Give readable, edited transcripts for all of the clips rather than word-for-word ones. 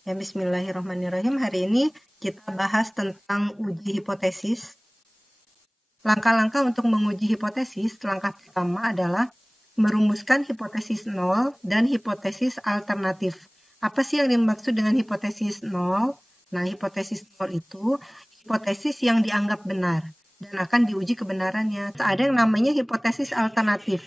Ya, bismillahirrahmanirrahim. Hari ini kita bahas tentang uji hipotesis. Langkah-langkah untuk menguji hipotesis, langkah pertama adalah merumuskan hipotesis nol dan hipotesis alternatif. Apa sih yang dimaksud dengan hipotesis nol? Nah, hipotesis nol itu hipotesis yang dianggap benar dan akan diuji kebenarannya. Ada yang namanya hipotesis alternatif.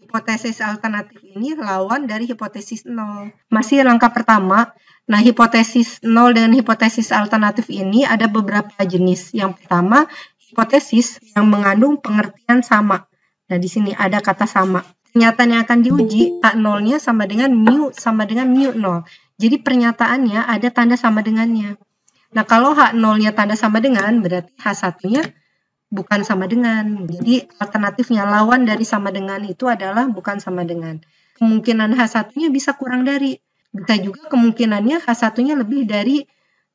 Hipotesis alternatif ini lawan dari hipotesis nol. Masih langkah pertama. Nah, hipotesis nol dengan hipotesis alternatif ini ada beberapa jenis. Yang pertama, hipotesis yang mengandung pengertian sama. Nah, di sini ada kata sama. Pernyataan yang akan diuji, H0-nya sama dengan mu 0. Jadi pernyataannya ada tanda sama dengannya. Nah, kalau H0-nya tanda sama dengan, berarti H1-nya bukan sama dengan. Jadi alternatifnya lawan dari sama dengan itu adalah bukan sama dengan. Kemungkinan H1-nya bisa kurang dari. Bisa juga kemungkinannya H1-nya lebih dari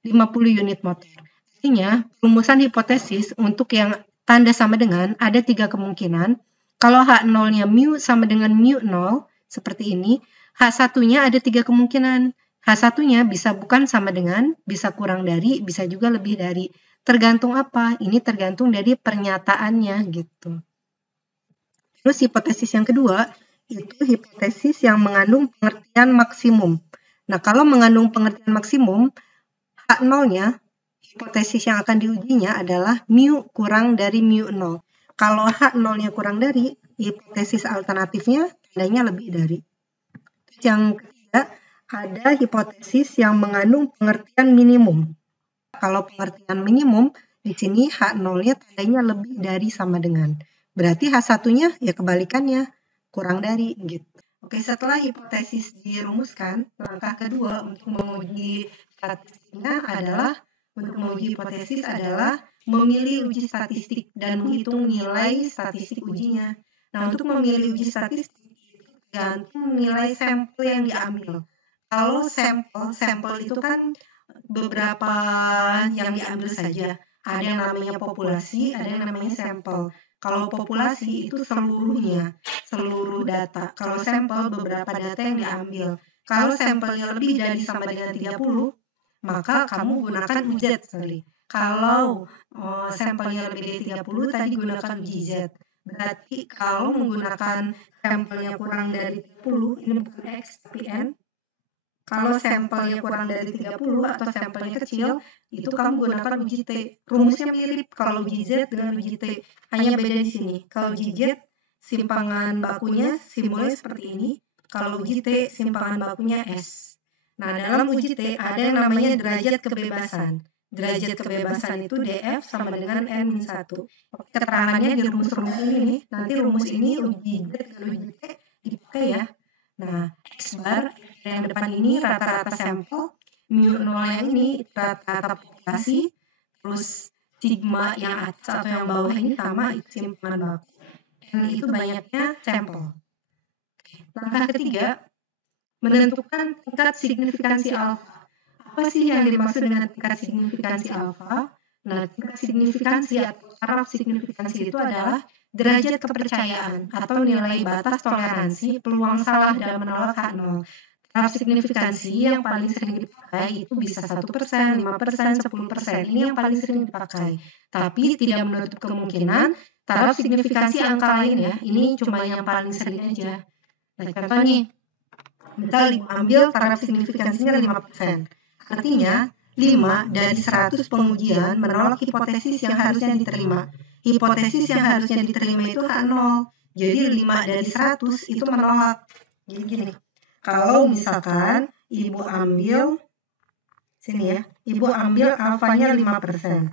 50 unit motor. Artinya, rumusan hipotesis untuk yang tanda sama dengan ada 3 kemungkinan. Kalau H0-nya mu sama dengan mu 0, seperti ini, H1-nya ada 3 kemungkinan. H1-nya bisa bukan sama dengan, bisa kurang dari, bisa juga lebih dari. Tergantung apa? Ini tergantung dari pernyataannya gitu. Terus hipotesis yang kedua, itu hipotesis yang mengandung pengertian maksimum. Nah, kalau mengandung pengertian maksimum, H0-nya, hipotesis yang akan diujinya adalah mu kurang dari mu 0. Kalau H0-nya kurang dari, hipotesis alternatifnya tandanya lebih dari. Terus yang ketiga, ada hipotesis yang mengandung pengertian minimum. Kalau pengertian minimum, di sini H0-nya tandanya lebih dari sama dengan. Berarti H1-nya ya kebalikannya, kurang dari gitu. Oke, setelah hipotesis dirumuskan, langkah kedua untuk menguji statistiknya adalah memilih uji statistik dan menghitung nilai statistik ujinya. Nah, untuk memilih uji statistik itu tergantung nilai sampel yang diambil. Kalau sampel itu kan beberapa yang diambil saja. Ada yang namanya populasi, ada yang namanya sampel. Kalau populasi itu seluruhnya, seluruh data. Kalau sampel beberapa data yang diambil. Kalau sampelnya lebih dari sama dengan 30, maka kamu gunakan UZ. Kalau sampelnya lebih dari 30, tadi gunakan uji Z. Berarti kalau menggunakan sampelnya kurang dari 30, ini bukan X tapi N. Kalau sampelnya kurang dari 30 atau sampelnya kecil, itu kamu gunakan uji T. Rumusnya mirip kalau uji Z dengan uji T. Hanya beda di sini. Kalau uji Z, simpangan bakunya simbolnya seperti ini. Kalau uji T, simpangan bakunya S. Nah, dalam uji T ada yang namanya derajat kebebasan. Derajat kebebasan itu DF sama dengan N-1. Keterangannya di rumus-rumus ini nih. Nanti rumus ini uji Z dan uji T dipakai ya. Nah, X bar yang depan ini rata-rata sampel, mu 0 yang ini rata-rata populasi, terus sigma yang atas atau yang bawah ini sama itu simpangan baku. N itu banyaknya sampel. Langkah ketiga, menentukan tingkat signifikansi alfa. Apa sih yang dimaksud dengan tingkat signifikansi alfa? Nah, tingkat signifikansi atau taraf signifikansi itu adalah derajat kepercayaan atau nilai batas toleransi peluang salah dalam menolak H0. Taraf signifikansi yang paling sering dipakai itu bisa 1%, 5%, 10%. Ini yang paling sering dipakai. Tapi tidak menutup kemungkinan taraf signifikansi angka lain ya. Ini cuma yang paling sering aja. Nah, contoh nih, misal ambil taraf signifikansinya 5%. Artinya, 5 dari 100 pengujian menolak hipotesis yang harusnya diterima. Hipotesis yang harusnya diterima itu H0. Jadi 5 dari 100 itu menolak. Jadi gini, kalau misalkan ibu ambil, sini ya, ibu ambil alfanya 5%.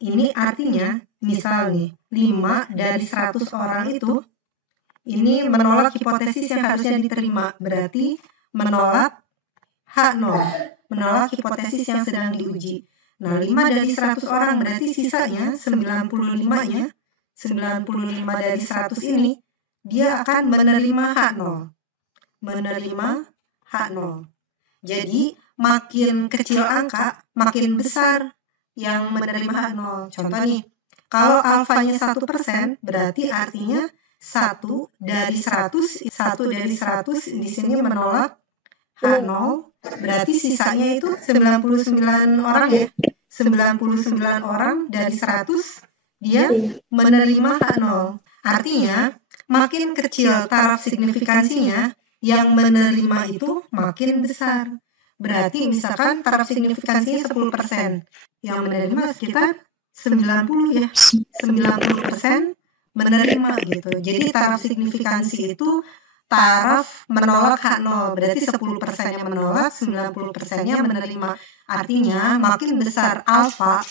Ini artinya, misal nih, 5 dari 100 orang itu, ini menolak hipotesis yang harusnya diterima. Berarti menolak H0. Menolak hipotesis yang sedang diuji. Nah, 5 dari 100 orang berarti sisanya 95-nya, 95 dari 100 ini, dia akan menerima H0. Menerima H0. Jadi, makin kecil angka, makin besar yang menerima H0. Contoh nih, kalau alfanya 1%, berarti artinya 1 dari 100 di sini menolak H0, Berarti sisanya itu 99 orang ya. 99 orang dari 100 dia menerima H0. Artinya makin kecil taraf signifikansinya, yang menerima itu makin besar. Berarti misalkan taraf signifikansinya 10%, yang menerima sekitar 90 ya. 90% menerima gitu. Jadi taraf signifikansi itu taraf menolak H0, berarti 10%-nya menolak, 90%-nya menerima. Artinya makin besar alfa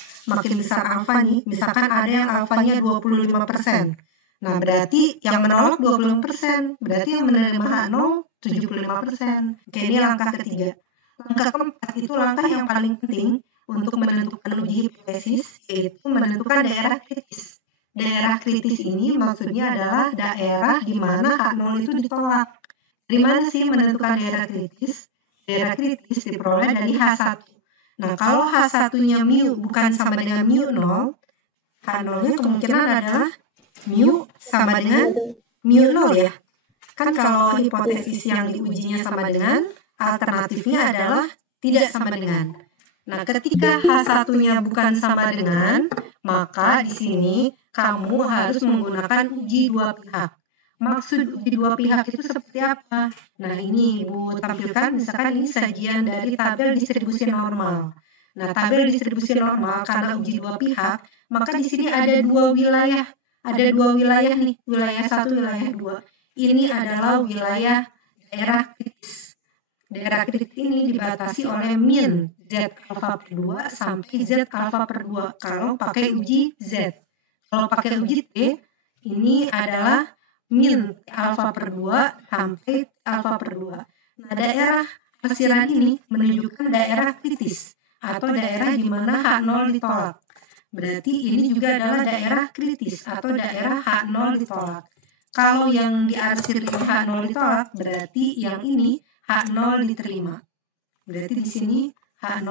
nih, misalkan ada yang alfanya 25%. Nah, berarti yang menolak 25%, berarti yang menerima H0 75%. Oke, ini langkah ketiga. Langkah keempat itu langkah yang paling penting untuk menentukan uji hipotesis, yaitu menentukan daerah kritis. Daerah kritis ini maksudnya adalah daerah di mana H0 itu ditolak. Dari mana sih menentukan daerah kritis? Daerah kritis diperoleh dari H1. Nah, kalau H1-nya mu bukan sama dengan mu 0, H0-nya kemungkinan adalah mu sama dengan mu 0 ya. Kan kalau hipotesis yang diujinya sama dengan, alternatifnya adalah tidak sama dengan. Nah, ketika H1-nya bukan sama dengan, maka di sini kamu harus menggunakan uji dua pihak. Maksud uji dua pihak itu seperti apa? Nah, ini Ibu tampilkan, misalkan ini sajian dari tabel distribusi normal. Nah, tabel distribusi normal karena uji dua pihak, maka di sini ada dua wilayah. Ada dua wilayah nih, wilayah 1, wilayah 2. Ini adalah wilayah daerah kritis. Daerah kritis ini dibatasi oleh min Z alfa per 2 sampai Z alfa per 2 kalau pakai uji Z. Kalau pakai uji T, ini adalah min alfa per 2 sampai alfa per 2. Nah, daerah arsiran ini menunjukkan daerah kritis atau daerah di mana H0 ditolak. Berarti ini juga adalah daerah kritis atau daerah H0 ditolak. Kalau yang diarsir ini H0 ditolak, berarti yang ini H0 diterima. Berarti di sini H0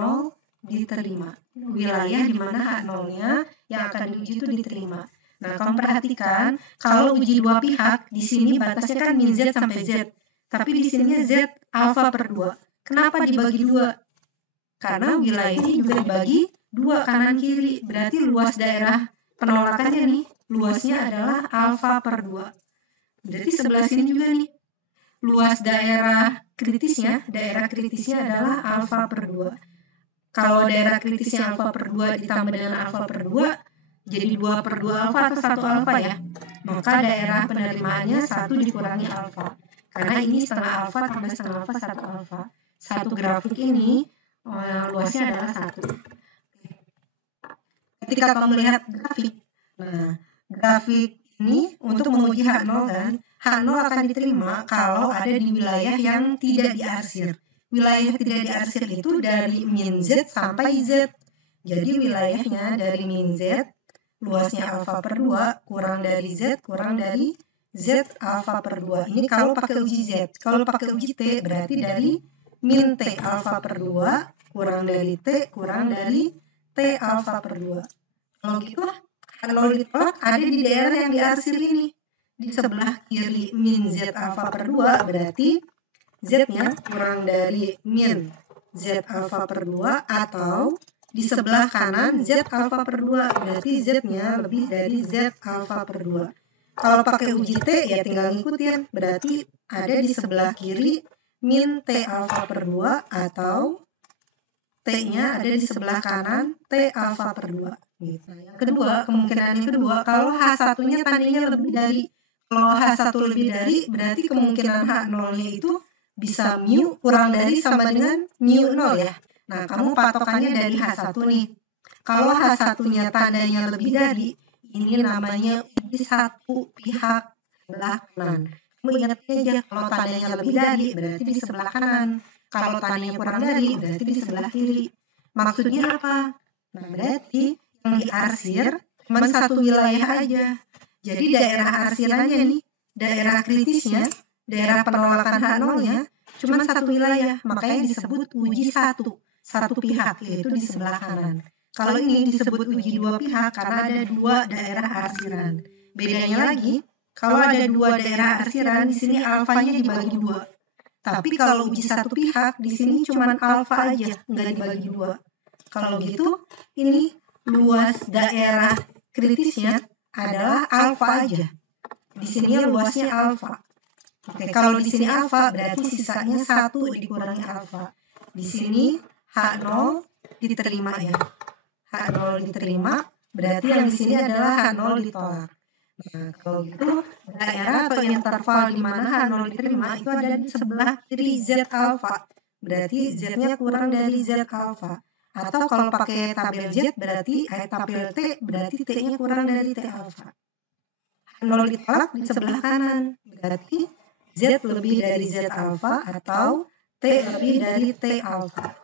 diterima. Wilayah di mana H0-nya yang akan diuji itu diterima. Nah, kamu perhatikan, kalau uji dua pihak, di sini batasnya kan min Z sampai Z. Tapi di sini Z alfa per 2. Kenapa dibagi 2? Karena wilayah ini juga dibagi 2 kanan kiri. Berarti luas daerah penolakannya nih, luasnya adalah alfa per 2. Berarti sebelah sini juga nih, luas daerah kritisnya adalah alfa per 2. Kalau daerah kritisnya alfa per 2 ditambah dengan alfa per 2, jadi 2 per 2 alfa atau 1 alfa ya. Maka daerah penerimaannya 1 dikurangi alfa. Karena ini setengah alfa tambah setengah alfa 1 alfa. Satu grafik ini luasnya adalah 1. Ketika kamu melihat grafik, nah grafik ini untuk menguji H0 kan, H0 akan diterima kalau ada di wilayah yang tidak diarsir. Wilayah tidak diarsir itu dari min Z sampai Z. Jadi wilayahnya dari min Z, luasnya alfa per 2, kurang dari Z, kurang dari Z alfa per 2. Ini kalau pakai uji Z. Kalau pakai uji T, berarti dari min T alfa per 2, kurang dari T, kurang dari T alfa per 2. Kalau gitu, kalau ditolak ada di daerah yang diarsir ini. Di sebelah kiri min Z alfa per 2, berarti Z-nya kurang dari min Z alfa per 2, atau di sebelah kanan Z alfa per 2, berarti Z-nya lebih dari Z alfa per 2. Kalau pakai uji T ya tinggal ngikutin, berarti ada di sebelah kiri min T alfa per 2, atau T-nya ada di sebelah kanan T alfa per 2. Gitu. Yang kedua, kemungkinan yang kedua, kalau H1-nya tandanya lebih dari. Kalau H1 lebih dari, berarti kemungkinan H0-nya itu bisa mu kurang dari sama dengan mu 0 ya. Nah, kamu patokannya dari H1 nih. Kalau H1-nya tandanya lebih dari, ini namanya uji satu pihak sebelah kanan. Kamu ingat aja, kalau tandanya lebih dari, berarti di sebelah kanan. Kalau tandanya kurang dari, berarti di sebelah kiri. Maksudnya apa? Nah, berarti yang diarsir cuma satu wilayah aja. Jadi daerah arsirannya nih, daerah kritisnya, daerah penolakan H0-nya, cuma satu wilayah. Makanya disebut uji satu pihak, yaitu di sebelah kanan. Kalau ini disebut uji dua pihak karena ada dua daerah arsiran. Bedanya lagi, kalau ada dua daerah arsiran, di sini alfanya dibagi 2. Tapi kalau uji satu pihak, di sini cuma alfa aja, nggak dibagi dua. Kalau gitu, ini luas daerah kritisnya adalah alfa aja. Di sini luasnya alfa. Oke, kalau di sini alfa, berarti sisanya 1 dikurangi alfa. Di sini H0 diterima ya. H0 diterima, berarti yang di sini adalah H0 ditolak. Nah, kalau gitu, daerah atau interval di mana H0 diterima itu ada di sebelah kiri Z alfa. Berarti Z-nya kurang dari Z alfa. Atau kalau pakai tabel Z, berarti tabel T, berarti T-nya kurang dari T alfa. H0 ditolak di sebelah kanan, berarti Z lebih dari Z alfa atau T lebih dari T alfa.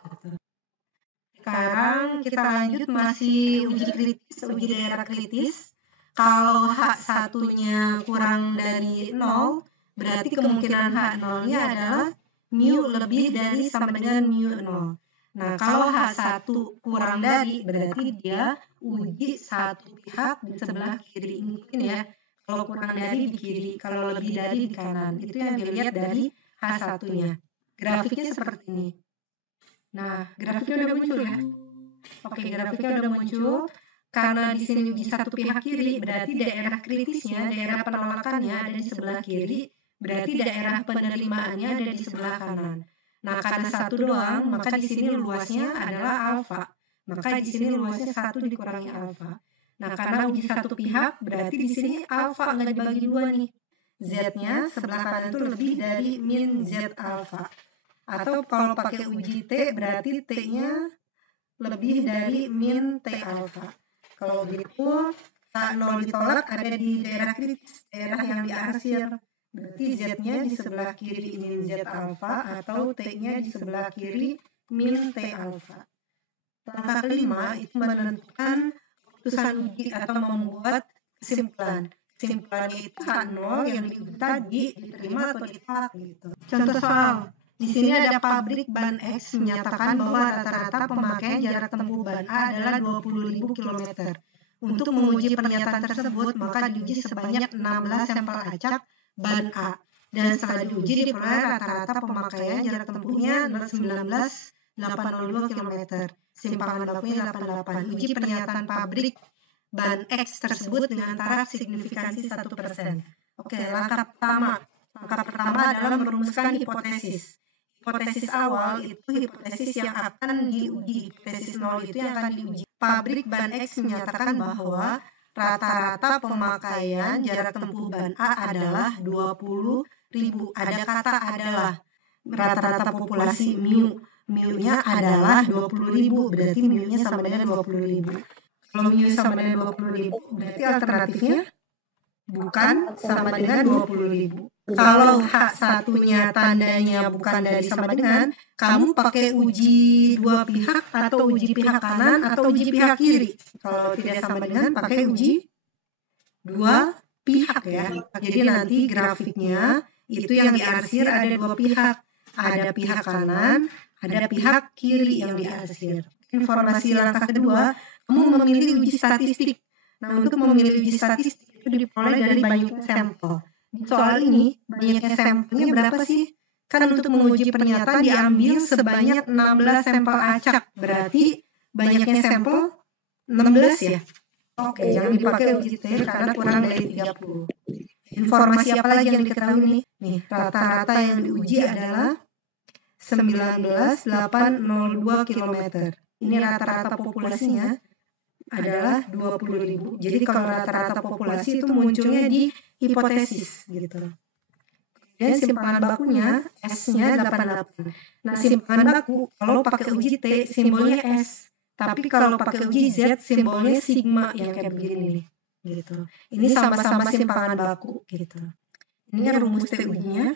Sekarang kita lanjut masih uji kritis, uji daerah kritis. Kalau H1-nya kurang dari 0, berarti kemungkinan H0-nya adalah mu lebih dari sama dengan mu 0. Nah, kalau H1 kurang dari, berarti dia uji satu pihak di sebelah kiri. Mungkin ya, kalau kurang dari di kiri, kalau lebih dari di kanan. Itu yang dilihat dari H1-nya. Grafiknya seperti ini. Nah, grafiknya udah muncul ya. Oke, grafiknya udah muncul. Karena di sini uji satu pihak kiri, berarti daerah kritisnya, daerah penolakannya ada di sebelah kiri, berarti daerah penerimaannya ada di sebelah kanan. Nah, karena satu doang, maka di sini luasnya adalah alfa. Maka di sini luasnya 1 dikurangi alfa. Nah, karena uji satu pihak, berarti di sini alfa nggak dibagi dua nih. Z-nya sebelah kanan itu lebih dari min Z alfa. Atau kalau pakai uji T, berarti T-nya lebih dari min T alfa. Kalau gitu, H0 ditolak ada di daerah kritis, daerah yang diarsir. Berarti Z-nya di sebelah kiri min Z alfa atau T-nya di sebelah kiri min T alfa. Langkah kelima itu menentukan keputusan uji atau membuat kesimpulan. Kesimpulannya itu H0 yang diuji tadi diterima atau ditolak gitu. Contoh soal. Di sini ada pabrik ban X menyatakan bahwa rata-rata pemakaian jarak tempuh ban A adalah 20.000 km. Untuk menguji pernyataan tersebut, maka diuji sebanyak 16 sampel acak ban A. Dan setelah diuji diperoleh rata-rata pemakaian jarak tempuhnya 19.802 km. Simpangan bakunya 88. Uji pernyataan pabrik ban X tersebut dengan taraf signifikansi 1%. Oke, langkah pertama. Langkah pertama adalah merumuskan hipotesis. Hipotesis awal itu hipotesis yang akan diuji, hipotesis 0 itu yang akan diuji. Pabrik ban X menyatakan bahwa rata-rata pemakaian jarak tempuh ban A adalah 20.000. Ada kata adalah. Rata-rata populasi mu-nya adalah 20.000, berarti mu-nya sama dengan 20.000. Kalau mu sama dengan 20.000, berarti alternatifnya bukan sama dengan 20.000. Kalau H1-nya tandanya bukan dari sama dengan, kamu pakai uji dua pihak atau uji pihak kanan atau uji pihak kiri. Kalau tidak sama dengan, pakai uji dua pihak ya. Jadi nanti grafiknya itu yang diarsir ada dua pihak. Ada pihak kanan, ada pihak kiri yang diarsir. Informasi langkah kedua, kamu memilih uji statistik. Nah, untuk memilih uji statistik itu diperoleh dari banyaknya sampel. Di soal ini, banyaknya sampelnya berapa sih? Kan untuk menguji pernyataan diambil sebanyak 16 sampel acak. Berarti banyaknya sampel 16 ya? Oke, jangan dipakai uji T karena kurang dari 30. Informasi apa lagi yang diketahui nih? Nih, rata-rata yang diuji adalah 19.802 km. Ini rata-rata populasinya adalah 20.000. Jadi kalau rata-rata populasi itu munculnya di hipotesis gitu. Dan simpangan bakunya S-nya 88. Nah, simpangan baku kalau pakai uji T simbolnya S. Tapi kalau pakai uji Z simbolnya sigma yang kayak begini nih. Gitu. Ini sama-sama simpangan baku gitu. Ini rumus T ujinya.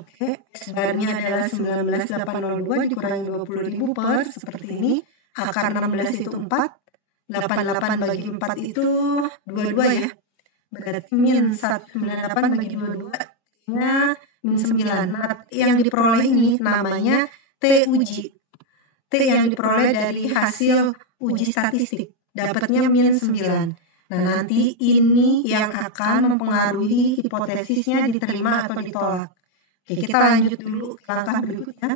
Oke, S barnya adalah 19.802 dikurangi 20.000 per seperti ini. Akar 16 itu 4, 88 bagi 4 itu 22 ya. Berarti min 198 bagi 22 nya min 9. Nah, yang diperoleh ini namanya T uji. T yang diperoleh dari hasil uji statistik. Dapatnya min 9. Nah, nanti ini yang akan mempengaruhi hipotesisnya diterima atau ditolak. Oke, kita lanjut dulu ke langkah berikutnya.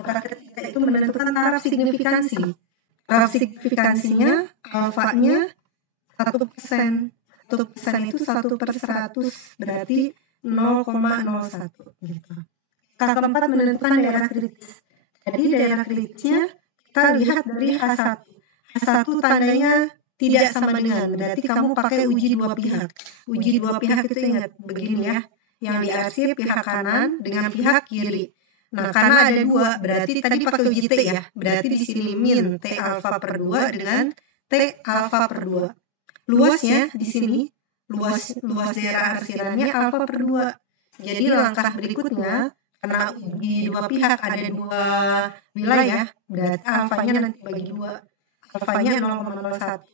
Langkah ketiga itu menentukan taraf signifikansi. Taraf signifikansinya alfanya 1%. 1% itu 1/100, berarti 0,01 gitu. Langkah keempat menentukan daerah kritis. Jadi daerah kritisnya kita lihat dari H1. H1 tandanya tidak sama dengan, berarti kamu pakai uji dua pihak. Uji dua pihak itu ingat begini ya, yang diarsip pihak kanan dengan pihak kiri. Nah, karena ada dua, berarti tadi pakai uji T ya, berarti di sini min T alfa per 2 dengan T alfa per 2. Luasnya di sini, luas daerah arsirannya alfa per 2. Jadi langkah berikutnya, karena di dua pihak ada dua wilayah, berarti alfanya nanti bagi 2. Alfanya 0,01,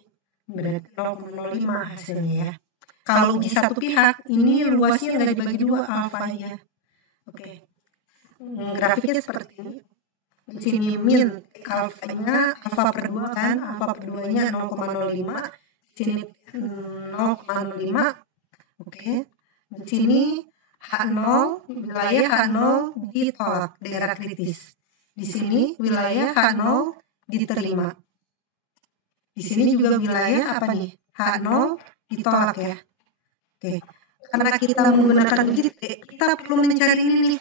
berarti 0,05 hasilnya ya. Kalau di satu pihak, ini luasnya nggak dibagi 2 alfanya. Oke. Grafiknya seperti ini. Di sini min alfanya alfa per 2 kan, alfa per 2-nya 0,05, di sini 0,05. Oke. Di sini H0, wilayah H0 ditolak, daerah kritis. Di sini wilayah H0 diterima. Di sini juga wilayah apa nih? H0 ditolak ya. Oke. Karena kita menggunakan uji T, kita perlu mencari ini nih.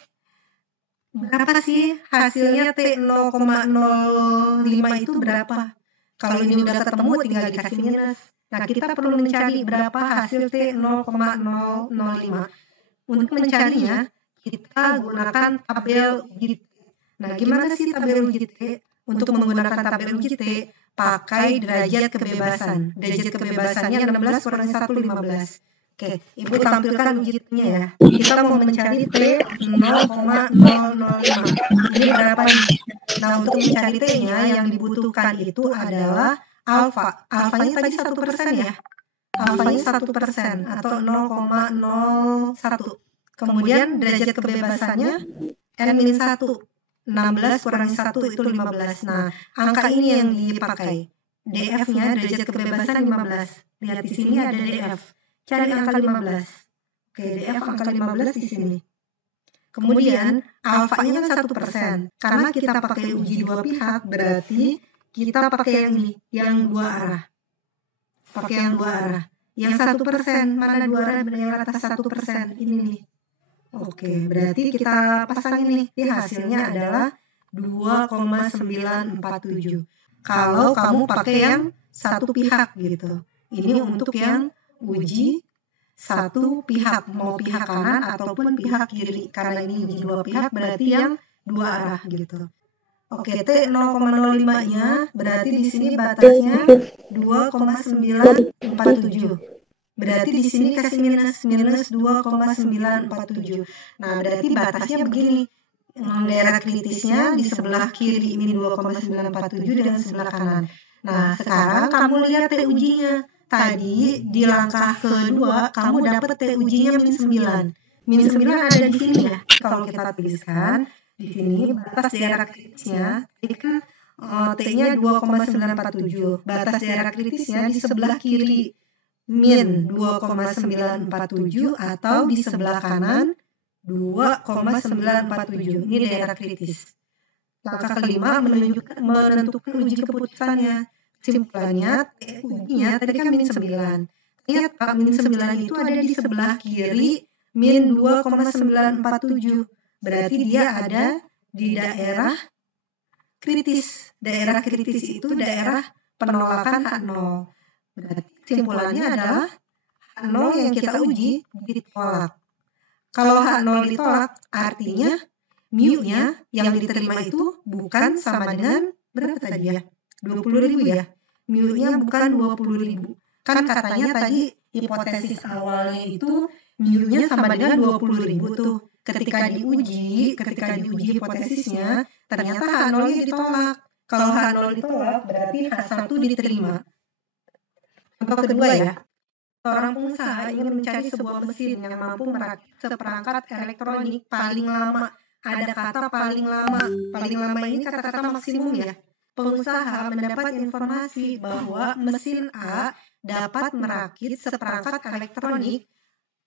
Berapa sih hasilnya T 0,05 itu berapa? Kalau ini udah ketemu tinggal dikasih minus. Nah, kita perlu mencari berapa hasil T 0,005. Untuk mencarinya, kita gunakan tabel uji T. Nah, gimana sih tabel uji T? Untuk menggunakan tabel uji T, pakai derajat kebebasan. Derajat kebebasannya 16 kurang 1, 15. Oke, Ibu tampilkan uji T-nya ya. Kita mau mencari T 0,005. Ini berapa nih? Nah, untuk mencari T-nya yang dibutuhkan itu adalah alfa. Alfanya tadi 1% ya. Alfanya 1% atau 0,01. Kemudian derajat kebebasannya N-1. 16 kurang 1 itu 15. Nah, angka ini yang dipakai. DF-nya derajat kebebasan 15. Lihat di sini ada DF. Cari angka 15. Oke, DF angka 15 di sini. Kemudian alfanya kan 1%. Karena kita pakai uji dua pihak, berarti kita pakai yang ini, yang dua arah. Pakai yang dua arah. Yang 1%, mana dua arah yang atas 1%? Ini nih. Oke, berarti kita pasang ini. Hasilnya adalah 2,947. Kalau kamu pakai yang satu pihak gitu. Ini untuk yang uji satu pihak, mau pihak kanan ataupun pihak kiri. Karena ini uji dua pihak berarti yang dua arah gitu. Oke, T 0,05-nya berarti di sini batasnya 2,947. Berarti di sini kasih minus 2,947. Nah, berarti batasnya begini. Daerah kritisnya di sebelah kiri ini 2,947 dan sebelah kanan. Nah, sekarang kamu lihat T ujinya. Tadi di langkah kedua kamu dapat T ujinya min 9. Min 9 ada di sini ya. Kalau kita tuliskan di sini batas daerah kritisnya, ini kan T-nya 2,947. Batas daerah kritisnya di sebelah kiri min 2,947 atau di sebelah kanan 2,947. Ini daerah kritis. Langkah kelima menentukan uji keputusannya. Kesimpulannya, T ujinya tadi kan min 9. Lihat Pak, min 9 itu ada di sebelah kiri min 2,947. Berarti dia ada di daerah kritis. Daerah kritis itu daerah penolakan H0. Berarti kesimpulannya adalah H0 yang kita uji ditolak. Kalau H0 ditolak, artinya mu-nya yang diterima itu bukan sama dengan berapa tadi ya? 20.000 ya. Mu-nya bukan 20.000. Kan katanya tadi hipotesis awalnya itu mu-nya sama dengan 20.000 tuh. Ketika diuji hipotesisnya, ternyata H0-nya ditolak. Kalau H0 ditolak, berarti H1 diterima. Contoh kedua ya. Seorang pengusaha ingin mencari sebuah mesin yang mampu merakit seperangkat elektronik paling lama. Ada kata paling lama. Paling lama ini kata-kata maksimum ya. Pengusaha mendapat informasi bahwa mesin A dapat merakit seperangkat elektronik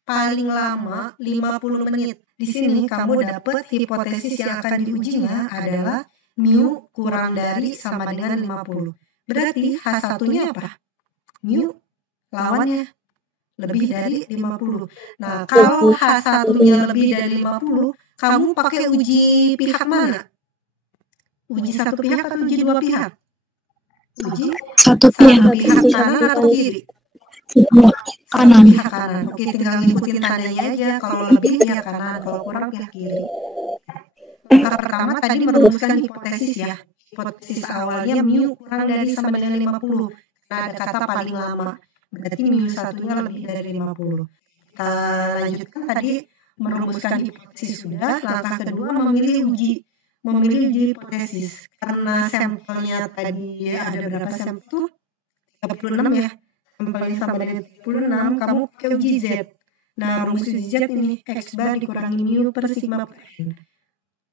paling lama 50 menit. Di sini kamu dapat hipotesis yang akan diujinya adalah mu kurang dari sama dengan 50. Berarti H1-nya apa? Mu lawannya lebih dari 50. Nah, kalau H1-nya lebih dari 50, kamu pakai uji pihak mana? Uji satu pihak atau uji dua pihak? Uji Satu pihak pihak. kanan atau kiri? Kanan. Pihak kanan. Oke, tinggal ngikutin tandanya aja. Kalau lebih pihak kanan, kalau kurang pihak kiri. Langkah pertama tadi merumuskan hipotesis ya. Hipotesis awalnya mu kurang dari sama dengan 50. Karena ada kata paling lama. Berarti mu satunya lebih dari 50. Kita lanjutkan tadi merumuskan hipotesis sudah. Langkah kedua memilih uji hipotesis. Karena sampelnya tadi ya, ada berapa sampel tuh? 36 ya. Sampelnya sama dengan 36, kamu pakai uji Z. Nah, rumus uji Z ini X bar dikurangi mu per sigma per N.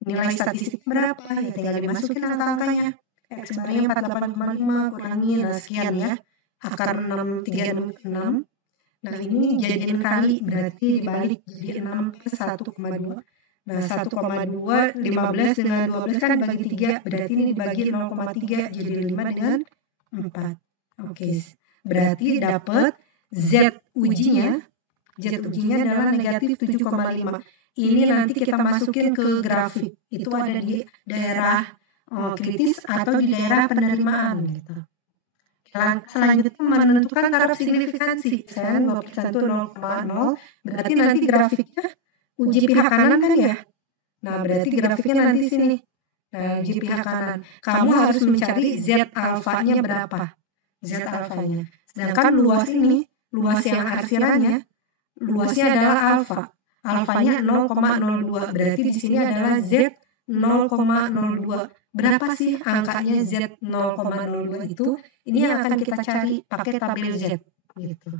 Nilai statistik berapa? Ya tinggal dimasukin angka-angkanya. X barnya 48,5 kurangi, nah sekian ya. Akar 636. Nah, ini jadiin kali, berarti dibalik jadi 6 per 1,2. Nah, 1,2, 15 dengan 12 kan bagi 3, berarti ini dibagi 0,3, jadi 5 dengan 4. Oke, berarti dapat Z ujinya adalah negatif 7,5. Ini nanti kita masukin ke grafik. Itu ada di daerah kritis atau di daerah penerimaan gitu. Selanjutnya menentukan taraf signifikansi. Sen 2% itu 0,0. Berarti nanti grafiknya uji pihak kanan kan ya? Nah, berarti grafiknya nanti sini. Nah, uji pihak kanan. Kamu harus mencari Z alfanya berapa? Z alfanya. Sedangkan luas ini, luas yang arsirannya, luasnya adalah alfa. Alfanya 0,02. Berarti di sini adalah Z 0,02. Berapa sih angkanya Z 0,02 itu? Ini yang akan kita cari pakai tabel Z. Gitu.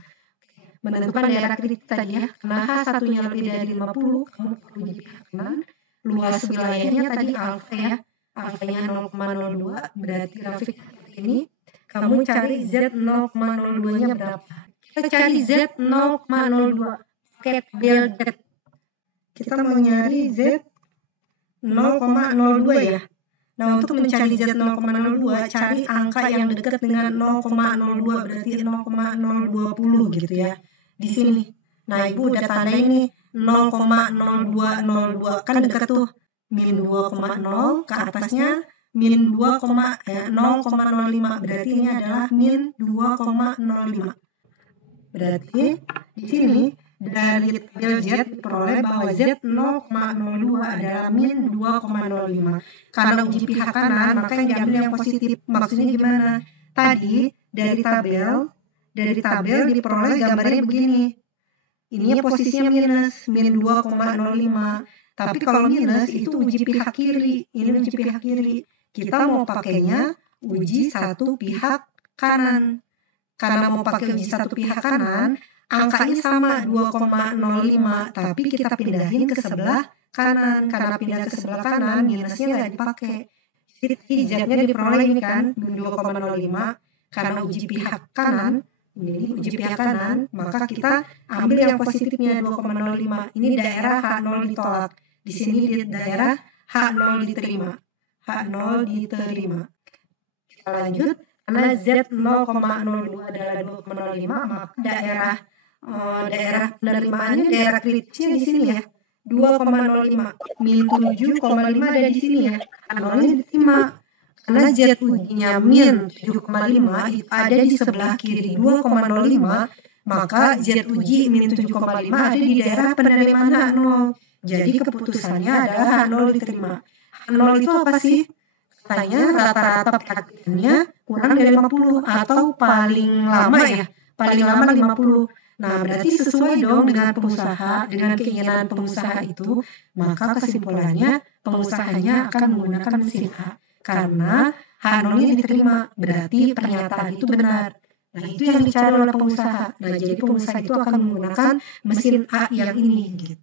Menentukan daerah kritis tadi ya. Karena H1-nya lebih dari 50, kamu perlu uji pihak kanan. Luas wilayahnya tadi alfa ya. Alfanya 0,02. Berarti grafik ini. Kamu cari Z 0,02-nya berapa? Kita cari Z 0,02. Pakai tabel Z. Kita mau nyari Z 0,02 ya. Nah, untuk mencari Z 0,02, cari angka yang dekat dengan 0,02, berarti 0,020 gitu ya. Di sini. Nah, Ibu udah tanda ini 0,0202, kan dekat tuh. Min 2,0, ke atasnya min 0,05, berarti ini adalah min 2,05. Berarti di sini dari tabel Z diperoleh bahwa Z 0,02 adalah min 2,05. Karena uji pihak kanan, maka yang diambil yang positif. Maksudnya gimana? Tadi dari tabel diperoleh gambarnya begini. Ini posisinya minus, min 2,05. Tapi kalau minus itu uji pihak kiri. Ini uji pihak kiri. Kita mau pakainya uji satu pihak kanan. Karena mau pakai uji satu pihak kanan, angkanya sama 2,05, tapi kita pindahin ke sebelah kanan. Karena pindah ke sebelah kanan, minusnya nggak dipakai. Jadi Z-nya diperoleh ini kan, 2,05. Karena uji pihak kanan, ini uji pihak kanan, maka kita ambil yang positifnya 2,05. Ini daerah H0 ditolak. Di sini di daerah H0 diterima. H0 diterima. Kita lanjut. Karena Z 0,02 adalah 2,05, maka daerah penerimaannya, daerah kritisnya di sini ya, 2,05. Min 7,5 ada di sini ya, H0-nya diterima. Karena Z ujinya min 7,5 itu ada di sebelah kiri 2,05, maka Z uji min 7,5 ada di daerah penerimaan H0. Jadi keputusannya adalah H0 diterima. H0 itu apa sih? Katanya rata-rata praktiknya kurang dari 50 atau paling lama ya, paling lama 50. Nah, berarti sesuai dong dengan pengusaha, dengan keinginan pengusaha itu, maka kesimpulannya pengusahanya akan menggunakan mesin A. Karena H0-nya diterima, berarti pernyataan itu benar. Nah, itu yang dicari oleh pengusaha. Nah, jadi pengusaha itu akan menggunakan mesin A yang ini gitu.